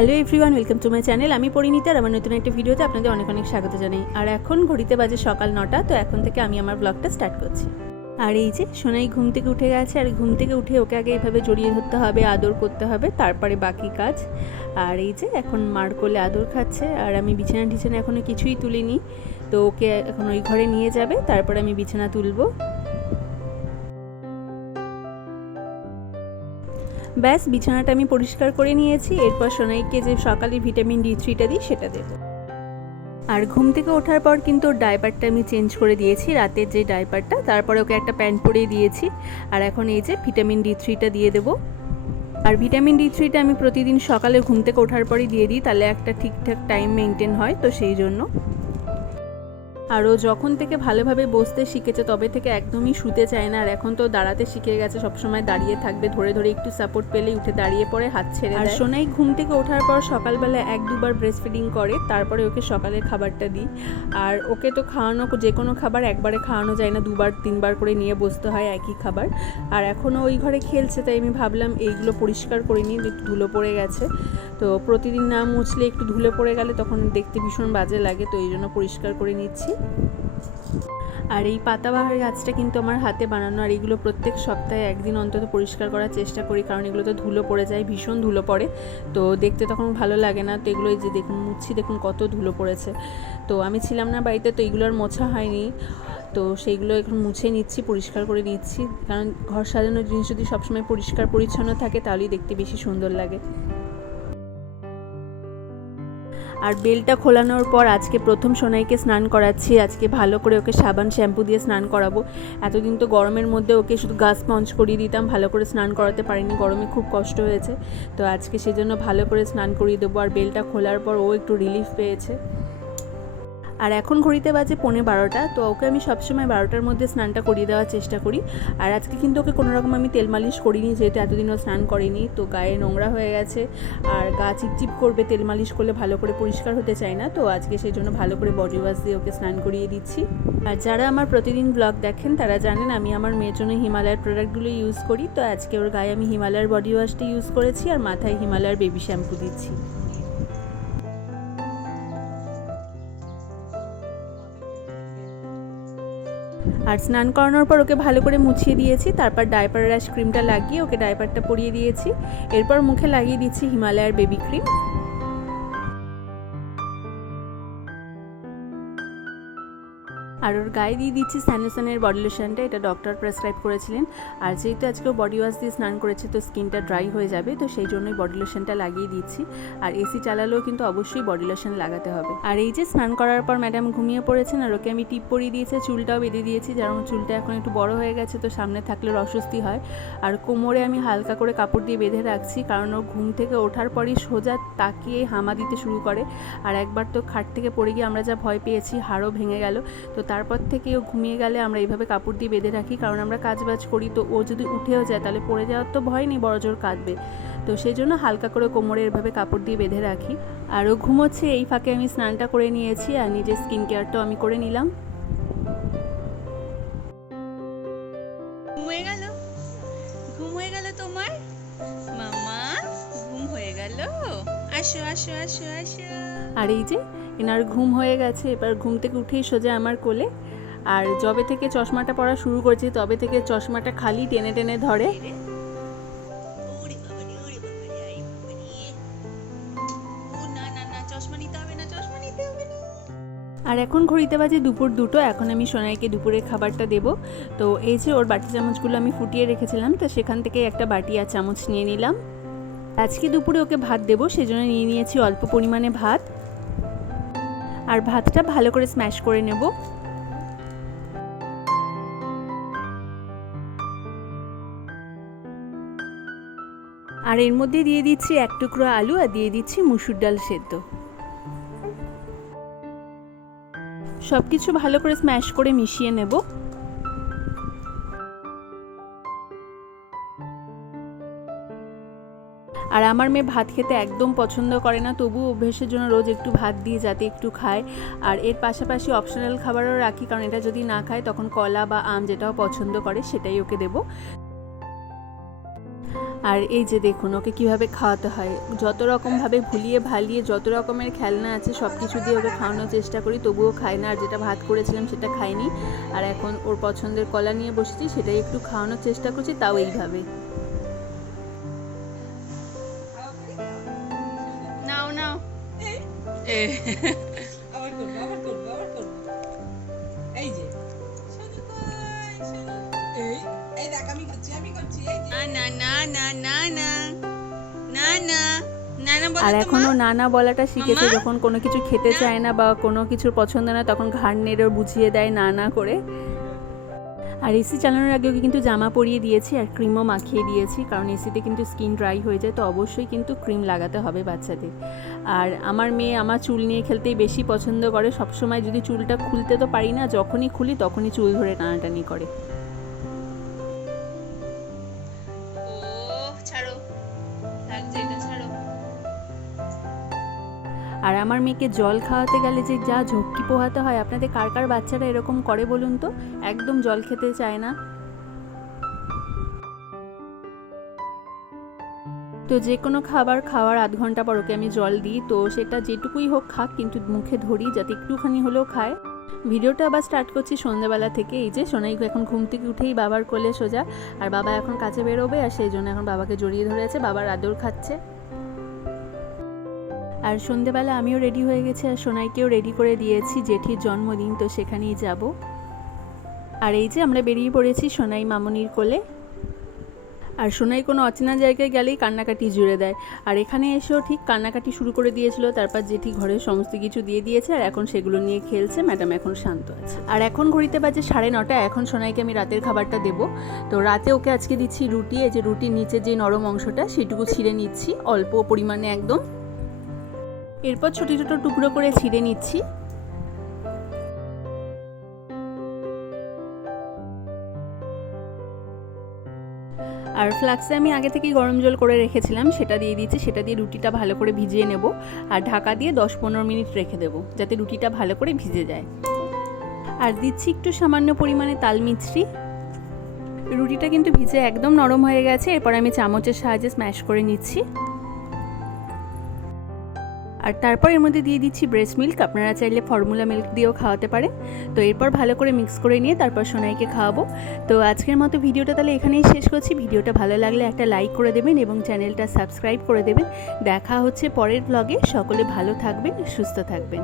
Hello everyone welcome to my channel আমি পরিণীতা আর আমার নতুন একটা ভিডিওতে আপনাদের অনেক অনেক স্বাগত জানাই। আর এখন ঘড়িতে বাজে সকাল নটা, তো এখন থেকে আমি আমার ব্লগটা স্টার্ট করছি। আর এই যে সোনাই ঘুম থেকে উঠে গেছে, আর ঘুম থেকে উঠে ওকে আগে এভাবে জড়িয়ে ধরতে হবে, আদর করতে হবে, তারপরে বাকি কাজ। আর এই যে এখন মার কোলে আদর খাচ্ছে, আর আমি বিছানা টিছানা এখনও কিছুই তুলিনি। তো ওকে এখন ওই ঘরে নিয়ে যাবে, তারপরে আমি বিছানা তুলবো। ব্যাস, বিছানাটা আমি পরিষ্কার করে নিয়েছি। এরপর সোনাইকে যে সকালে ভিটামিন ডি থ্রিটা দিই, সেটা দেবো। আর ঘুম থেকে ওঠার পর কিন্তু ডাইপারটা আমি চেঞ্জ করে দিয়েছি, রাতের যে ডাইপারটা, তারপরে ওকে একটা প্যান্ট পরিয়ে দিয়েছি। আর এখন এই যে ভিটামিন ডি থ্রিটা দিয়ে দেবো। আর ভিটামিন ডি থ্রিটা আমি প্রতিদিন সকালে ঘুম থেকে ওঠার পরই দিয়ে দিই, তাহলে একটা ঠিকঠাক টাইম মেনটেন হয়, তো সেই জন্য। আর ও যখন থেকে ভালোভাবে বসতে শিখেছে তবে থেকে একদমই শুতে চায় না। আর এখন তো দাঁড়াতে শিখে গেছে সবসময় দাঁড়িয়ে থাকবে ধরে ধরে একটু সাপোর্ট পেলেই উঠে দাঁড়িয়ে পড়ে হাত ছেড়ে আর সোনাই ঘুম থেকে ওঠার পর সকালবেলা এক দুবার ব্রেস্ট ফিডিং করে তারপরে ওকে সকালের খাবারটা দিই। আর ওকে তো খাওয়ানো যে কোনো খাবার একবারে খাওয়ানো যায় না দুবার তিনবার করে নিয়ে বসতে হয় একই খাবার। আর এখনও ওই ঘরে খেলছে তাই আমি ভাবলাম এইগুলো পরিষ্কার করে নিই একটু ধুলো পড়ে গেছে। তো প্রতিদিন না মুছলে একটু ধুলো পড়ে গেলে তখন দেখতে ভীষণ বাজে লাগে তো এই জন্য পরিষ্কার করে নিচ্ছি। আর এই পাতাবাহার গাছটা কিন্তু আমার হাতে বানানো, আর এগুলো প্রত্যেক সপ্তাহে একদিন অন্তত পরিষ্কার করার চেষ্টা করি, কারণ এগুলো তো ধুলো পড়ে যায়, ভীষণ ধুলো পড়ে। তো দেখতে তখন ভালো লাগে না, তো এগুলো যে দেখুন মুচ্ছি দেখুন কত ধুলো পড়েছে। তো আমি ছিলাম না বাড়িতে, তো এগুলো আর মোছা হয়নি। তো সেইগুলো এখন মুছে নিচ্ছি, পরিষ্কার করে নিচ্ছি। কারণ ঘর সাজানোর জিনিস যদি সবসময় পরিষ্কার পরিচ্ছন্ন থাকে, তাহলেই দেখতে বেশি সুন্দর লাগে। আর বেলটা খোলানোর পর আজকে প্রথম সোনাইকে স্নান করাচ্ছি। আজকে ভালো করে ওকে সাবান শ্যাম্পু দিয়ে স্নান করাবো। এতদিন তো গরমের মধ্যে ওকে শুধু গা স্পঞ্জ করিয়ে দিতাম, ভালো করে স্নান করাতে পারিনি, গরমে খুব কষ্ট হয়েছে। তো আজকে সেজন্য ভালো করে স্নান করিয়ে দেবো। আর বেলটা খোলার পর ও একটু রিলিফ পেয়েছে। আর এখন ঘড়িতে বাজে পৌনে বারোটা, তো ওকে আমি সবসময় বারোটার মধ্যে স্নানটা করিয়ে দেওয়ার চেষ্টা করি। আর আজকে কিন্তু ওকে কোনো রকম আমি তেল মালিশ করিনি, যেহেতু এতদিনও স্নান করিনি, তো গায়ে নোংরা হয়ে গেছে। আর গা চিপচিপ করবে, তেল মালিশ করলে ভালো করে পরিষ্কার হতে চায় না, তো আজকে সেই জন্য ভালো করে বডি ওয়াশ দিয়ে ওকে স্নান করিয়ে দিচ্ছি। আর যারা আমার প্রতিদিন ব্লগ দেখেন, তারা জানেন আমি আমার মেয়ের জন্য হিমালয়ের প্রোডাক্টগুলো ইউজ করি, তো আজকে ওর গায়ে আমি হিমালয়ের বডি ওয়াশটা ইউজ করেছি, আর মাথায় হিমালয়ের বেবি শ্যাম্পু দিচ্ছি। আর স্নান করানোর পর ওকে ভালো করে মুছিয়ে দিয়েছি, তারপর ডায়পার র্যাশ ক্রিমটা লাগিয়ে ওকে ডাইপারটা পরিয়ে দিয়েছি। এরপর মুখে লাগিয়ে দিচ্ছি হিমালয়ার বেবি ক্রিম আর ওর গায়ে দিয়ে দিচ্ছি স্যানোসনের বডি লোশনটা এটা ডক্টর প্রেসক্রাইব করেছিলেন। আর যেহেতু আজকে বডি ওয়াশ দিয়ে স্নান করেছে, তো স্কিনটা ড্রাই হয়ে যাবে, তো সেই জন্যই বডি লোশনটা লাগিয়ে দিচ্ছি। আর এসি চালালেও কিন্তু অবশ্যই বডি লোশন লাগাতে হবে। আর এই যে স্নান করার পর ম্যাডাম ঘুমিয়ে পড়েছেন, আর ওকে আমি টিপ পরিয়ে দিয়েছি, চুলটাও বেঁধে দিয়েছি যেমন চুলটা এখন একটু বড় হয়ে গেছে, তো সামনে থাকলে অস্বস্তি হয়। আর কোমরে আমি হালকা করে কাপড় দিয়ে বেঁধে রাখছি, কারণ ও ঘুম থেকে ওঠার পরই সোজা তাকিয়ে হামা দিতে শুরু করে। আর একবার তো খাট থেকে পড়ে গিয়ে আমরা যা ভয় পেয়েছি, হাড়ও ভেঙে গেল, তো তারপর থেকে ও ঘুমিয়ে গেলে আমরা এইভাবে কাপড় দিয়ে বেঁধে রাখি, কারণ আমরা কাজ বাজ করি। তো ও যদি উঠেও যায়, তাহলে পড়ে যাওয়ার তো ভয় নেই, বড় জোর কাঁদবে। তো সেই জন্য হালকা করে কোমরে এভাবে কাপড় দিয়ে বেঁধে রাখি। আর ও ঘুমোচ্ছে, এই ফাঁকে আমি স্নানটা করে নিয়েছি আর নিজের স্কিন কেয়ারটাও আমি করে নিলাম। ঘুম হয়ে তোমার? মামা ঘুম হয়ে গেল। আসো আসো আসো আসো। আর এই যে এনার ঘুম হয়ে গেছে এবার ঘুম থেকে উঠেই সোজা আমার কোলে। আর যবে থেকে চশমাটা পরা শুরু করেছি তবে থেকে চশমাটা খালি টেনে টেনে ধরে। আর এখন ঘড়িতে বাজে দুপুর দুটো এখন আমি সোনাইকে দুপুরে খাবারটা দেব। তো এই যে ওর বাটি চামচগুলো আমি ফুটিয়ে রেখেছিলাম তো সেখান থেকে একটা বাটি আর চামচ নিয়ে নিলাম। আজকে দুপুরে ওকে ভাত দেবো, সেজন্য নিয়ে নিয়েছি অল্প পরিমাণে ভাত। আর ভাতটা ভালো করে স্ম্যাশ করে নেব। আর এর মধ্যে দিয়ে দিচ্ছি এক টুকরো আলু আর দিয়ে দিচ্ছি মুসুর ডাল সেদ্ধ। সব কিছু ভালো করে স্ম্যাশ করে মিশিয়ে নেব। আর আমার মেয়ে ভাত খেতে একদম পছন্দ করে না তবু অভ্যেসের জন্য রোজ একটু ভাত দিয়ে যাতে একটু খায়। আর এর পাশাপাশি অপশনাল খাবারও রাখি, কারণ এটা যদি না খায় তখন কলা বা আম যেটাও পছন্দ করে সেটাই ওকে দেবো। আর এই যে দেখুন, ওকে কীভাবে খাওয়াতে হয়। যত রকমভাবে ভুলিয়ে ভালিয়ে যত রকমের খেলনা আছে সব কিছু দিয়ে ওকে খাওয়ানোর চেষ্টা করি, তবুও খায় না। আর যেটা ভাত করেছিলাম সেটা খায়নি আর এখন ওর পছন্দের কলা নিয়ে বসেছি, সেটাই একটু খাওয়ানোর চেষ্টা করছি, তাও এইভাবে। আবার করব আবার করব আবার করব। এই যে না না না না না না না আর এখনও নানা বলাটা শিখেছে যখন কোনো কিছু খেতে চায় না বা কোনো কিছুর পছন্দ না তখন ঘাড় নেড়ে বুঝিয়ে দেয় নানা করে। আর এসি চালানোর আগে ওকে কিন্তু জামা পরিয়ে দিয়েছি আর ক্রিমও মাখিয়ে দিয়েছি, কারণ এসিতে কিন্তু স্কিন ড্রাই হয়ে যায়, তো অবশ্যই কিন্তু ক্রিম লাগাতে হবে বাচ্চাদের। আর আমার মেয়ে আমার চুল নিয়ে খেলতেই বেশি পছন্দ করে, সবসময় যদি চুলটা খুলতে তো পারি না, যখনই খুলি তখনই চুল ধরে টানাটানি করে। আর আমার মেয়েকে জল খাওয়াতে গেলে যে যা ঝক্কি পোহাতে হয়, আপনাদের কার কার বাচ্চারা এরকম করে বলুন তো? একদম জল খেতে চায় না। তো যে কোনো খাবার খাওয়ার আধ ঘণ্টা পর ওকে আমি জল দিই, তো সেটা যেটুকুই হোক খাক, কিন্তু মুখে ধরি যাতে একটুখানি হলেও খায়। ভিডিওটা আবার স্টার্ট করছি সন্ধ্যাবেলা থেকে, এই যে সোনাই এখন ঘুম থেকে উঠেই বাবার কোলে সোজা, আর বাবা এখন কাছে বেরোবে, আর সেই জন্য এখন বাবাকে জড়িয়ে ধরেছে বাবার আদর খাচ্ছে। আর সন্ধেবেলা আমিও রেডি হয়ে গেছি আর সোনাইকেও রেডি করে দিয়েছি জেঠির জন্মদিন, তো সেখানেই যাব। আর এই যে আমরা বেরিয়ে পড়েছি সোনাই মামনির কোলে। আর সোনাই কোনো অচেনা জায়গায় গেলেই কান্নাকাটি জুড়ে দেয়। আর এখানে এসেও ঠিক কান্নাকাটি শুরু করে দিয়েছিল, তারপর জেঠি ঘরের সমস্ত কিছু দিয়ে দিয়েছে আর এখন সেগুলো নিয়ে খেলছে ম্যাডাম এখন শান্ত আছে। আর এখন ঘড়িতে বাজে সাড়ে নটা, এখন সোনাইকে আমি রাতের খাবারটা দেবো। তো রাতে ওকে আজকে দিচ্ছি রুটি, এই যে রুটির নিচে যে নরম অংশটা সেটুকু ছিঁড়ে নিচ্ছি, অল্প পরিমাণে একদম। এরপর ছোট ছোট টুকরো করে ছিঁড়ে নিচ্ছি। আর ফ্লাক্সে আমি আগে থেকেই গরম জল করে রেখেছিলাম, সেটা দিয়ে দিচ্ছি, সেটা দিয়ে রুটিটা ভালো করে ভিজিয়ে নেব। আর ঢাকা দিয়ে দশ পনেরো মিনিট রেখে দেবো, যাতে রুটিটা ভালো করে ভিজে যায়। আর দিচ্ছি একটু সামান্য পরিমাণে তাল মিছরি। রুটিটা কিন্তু ভিজে একদম নরম হয়ে গেছে, এরপর আমি চামচের সাহায্যে স্ম্যাশ করে নিচ্ছি। আর তারপর এর মধ্যে দিয়ে দিচ্ছি ব্রেস্ট মিল্ক আপনারা চাইলে ফর্মুলা মিল্ক দিয়েও খাওয়াতে পারে তো এরপর ভালো করে মিক্স করে নিয়ে তারপর সোনাইকে খাওয়াবো। তো আজকের মতো ভিডিওটা তাহলে এখানেই শেষ করছি। ভিডিওটা ভালো লাগলে একটা লাইক করে দেবেন এবং চ্যানেলটা সাবস্ক্রাইব করে দেবেন। দেখা হচ্ছে পরের ব্লগে সকলে ভালো থাকবেন, সুস্থ থাকবেন।